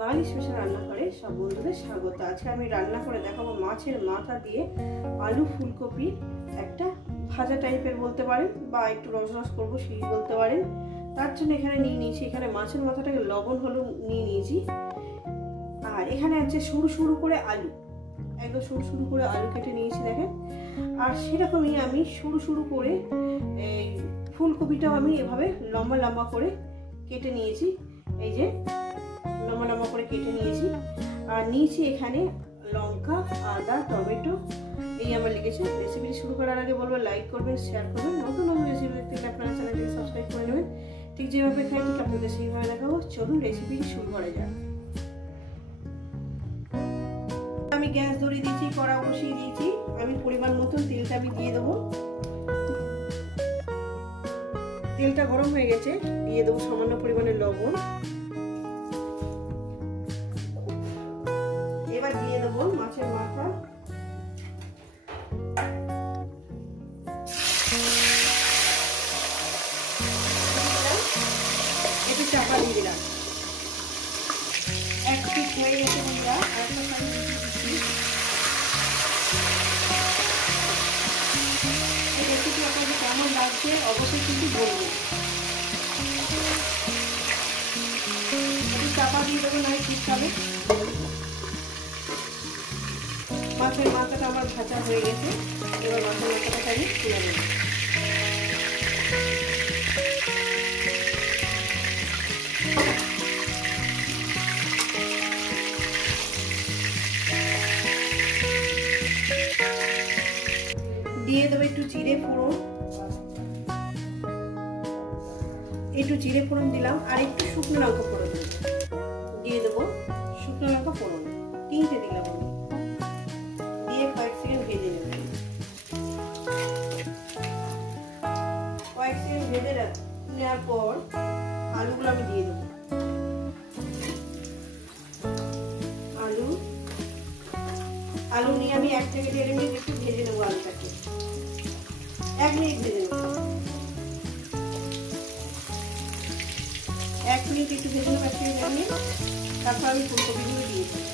বাঙালি special রান্না করে সব বন্ধুদের স্বাগত। আজকে আমি রান্না করে দেখাবো মাছের মাথা দিয়ে আলু ফুলকপির একটা ভাজা টাইপের বলতে পারেন, বা একটু রস রস করবো সেই বলতে পারেন। তার জন্য এখানে নিয়ে নিয়েছি, এখানে মাছের মাথাটাকে লবণ হলুদ নিয়ে নিয়েছি। আর এখানে আছে সরু সরু করে আলু, একদম সরু সরু করে আলু কেটে নিয়েছি দেখেন। আর সেরকমই আমি সরু সরু করে এই ফুলকপিটাও আমি এভাবে লম্বা লম্বা করে কেটে নিয়েছি, এই যে লম্বা লম্বা করে কেটে নিয়েছি। আর নিয়েছি এখানে লঙ্কা, আদা, টমেটো, এই আমার লেগেছে। রেসিপিটি শুরু করার আগে বলবো লাইক করবেন, শেয়ার করবেন। নতুন নতুন রেসিপি দেখতে হলে আপনারা চ্যানেলটিকে সাবস্ক্রাইব করে নেবেন। ঠিক যেভাবে খাই ঠিক আপনাদের সেইভাবে দেখাবো। চলুন রেসিপিটি শুরু করা যাক। আমি গ্যাস ধরিয়ে দিয়েছি, কড়া বসিয়ে দিয়েছি। আমি পরিমাণ মতন তেলটা আমি দিয়ে দেবো। তেলটা গরম হয়ে গেছে, দিয়ে দেবো সামান্য পরিমাণে লবণ। এবার দিয়ে দেবো মাছের মাথা, একটু চাপা দিয়ে দিলাম। এক পিঠ হয়ে গেছে বন্ধুরা, আরেকটা সাইড দিচ্ছি। এই রেসিপি আপনাদের কেমন লাগছে অবশ্যই কিন্তু বলবেন। একটু চাপা দিয়ে দেবো, নয় শীতকালে। মাছের মাথাটা আমার ভাজা হয়ে গেছে, এবার মাছের মাথাটাকে আমি তুলে নেব। দিয়ে দেবো একটু জিরে ফোড়ন, একটু জিরে ফোড়ন দিলাম। আর একটু শুকনো লঙ্কা ফোড়ন দিয়ে দেবো, শুকনো লঙ্কা ফোড়ন 3টে দিলাম আমি। দিয়ে কয়েক সেকেন্ড ভেজে নেব। কয়েক সেকেন্ড ভেজে নেওয়ার পর আলুগুলো আমি দিয়ে দেবো। আলু নিয়ে আমি 1 থেকে 1.5 মিনিট একটু ভেজে নেবো। আলুটাকে 1 মিনিট ভেজে নেবো। 1 মিনিট একটু ভেজে নেবো, 1 থেকে 1.5 মিনিট। তারপর আমি ফুলকপিগুলো দিয়ে দেবো।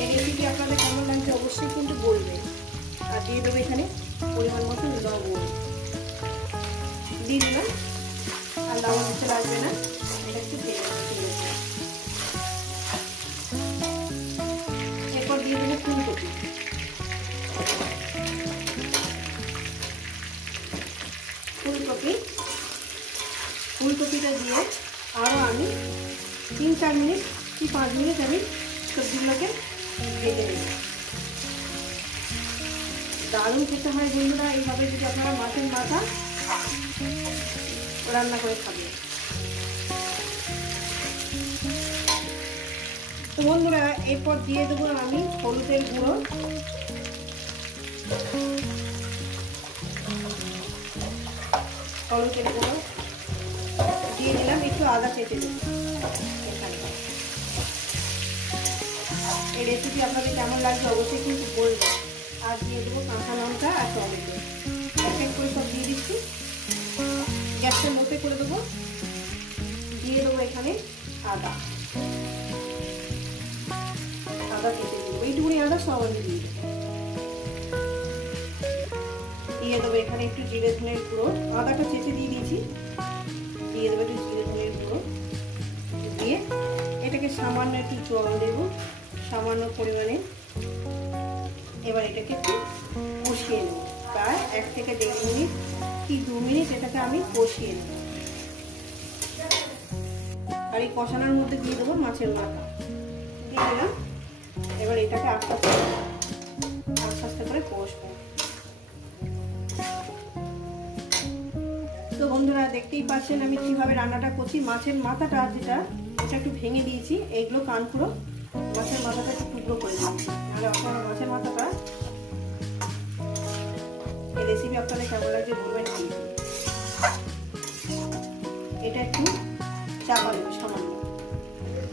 এই রেসিপি আপনাদের কেমন লাগছে অবশ্যই কিন্তু বলবেন। আর দিয়ে দেবো এখানে পরিমাণ মতো লবণ দিয়ে দিলাম। আর লবণ দিতে লাগবে না, এটা একটু ভেজে নেবো। এরপর দিয়ে দেবো ফুলকপি। ফুলকপিটা দিয়ে আরও আমি 3-4 মিনিট কি 5 মিনিট আমি সবজিগুলোকে ভেজে নেব। দারুণ খেতে হয় বন্ধুরা এইভাবে, যদি আপনারা মাছের মাথা রান্না করে খাবেন। তো বন্ধুরা এরপর দিয়ে দেবো আমি হলুদের গুঁড়ো, দিয়ে দিলাম। একটু আদা চেটে দেবো এখানে। এই রেসিপি আপনাদের কেমন লাগছে অবশ্যই কিন্তু বলবেন। আর দিয়ে দেবো কাঁচা লঙ্কা আর টমেটো, এক এক করে সব দিয়ে দিচ্ছি। গ্যাসটা লোতে করে দেবো। দিয়ে দেবো এখানে আদা কেটে দেবো, এইটুকুনি আদা সব আমি দিয়ে দেবো। দিয়ে দেবো এখানে একটু জিরে ধনের গুঁড়ো, আদাটা চেঁচে দিয়ে দিয়েছি। দিয়ে দেবো একটু জিরে ধনের গুঁড়ো, দিয়ে এটাকে সামান্য একটু জল দেব, সামান্য পরিমাণে। এবার এটাকে একটু কষিয়ে নেব, প্রায় 1 থেকে 1.5 মিনিট কি 2 মিনিট এটাকে আমি কষিয়ে নেব। আর এই কষানোর মধ্যে দিয়ে দেবো মাছের মাথা, দিয়ে দিলাম। এবার এটাকে আস্তে আস্তে করে কষবো। তো বন্ধুরা দেখতেই পাচ্ছেন আমি কিভাবে রান্নাটা করছি। মাছের মাথাটা যেটা, এটা একটু ভেঙে দিয়েছি। এইগুলো কানপুরো মাছের মাথাটা একটু টুকরো করে দিয়েছি। তাহলে আপনারা মাছের মাথাটা, এই রেসিপি আপনাদের কেমন লাগছে বলবেন। এটা একটু চাপা দেবো সামান্য,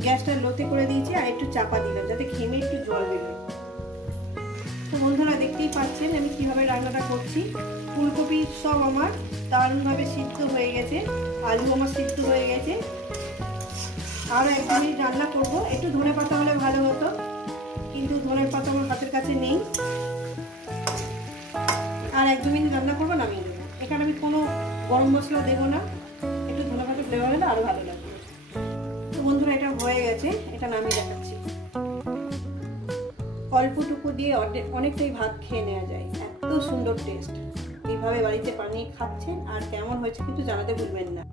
গ্যাসটা লোতে করে দিয়েছি। আর একটু চাপা দিলাম যাতে ঘেমে একটু জল বেরোয়। তো বন্ধুরা দেখতেই পাচ্ছেন আমি কিভাবে রান্নাটা করছি। ফুলকপি সব আমার দারুণভাবে সিদ্ধ হয়ে গেছে, আলু আমার সিদ্ধ হয়ে গেছে। আর 1 মিনিট রান্না করব। একটু ধনে পাতা হলে ভালো হতো, কিন্তু ধনে পাতা আমার হাতের কাছে নেই। আর 1-2 মিনিট রান্না করবো, নামিয়ে দেবো। এখানে আমি কোনো গরম মশলা দেবো না, একটু ধনে পাতা ফ্লেভার হলে আরো ভালো লাগবে। তো বন্ধুরা এটা হয়ে গেছে, এটা নামিয়ে দেখাচ্ছি। অল্পটুকু দিয়ে অনেকটাই ভাত খেয়ে নেওয়া যায়, এত সুন্দর টেস্ট। এইভাবে বাড়িতে বানিয়ে খাচ্ছেন, আর কেমন হয়েছে কিন্তু জানাতে ভুলবেন না।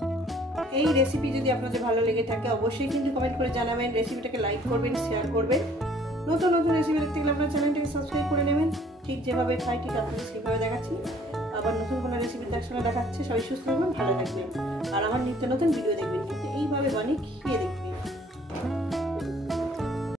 এই রেসিপি যদি আপনাদের ভালো লেগে থাকে অবশ্যই কিন্তু কমেন্ট করে জানাবেন, রেসিপিটাকে লাইক করবেন, শেয়ার করবেন। নতুন নতুন রেসিপি দেখতে গেলে আপনার চ্যানেলটাকে সাবস্ক্রাইব করে নেবেন। ঠিক যেভাবে খাই ঠিক আপনাদের সেভাবে দেখাচ্ছি। আবার নতুন কোনো রেসিপি একসঙ্গে দেখাচ্ছে। সবাই সুস্থ থাকবেন, ভালো থাকবেন, আর আমার নিত্য নতুন ভিডিও দেখবেন। কিন্তু এইভাবে বানিয়ে খেয়ে দেখবেন।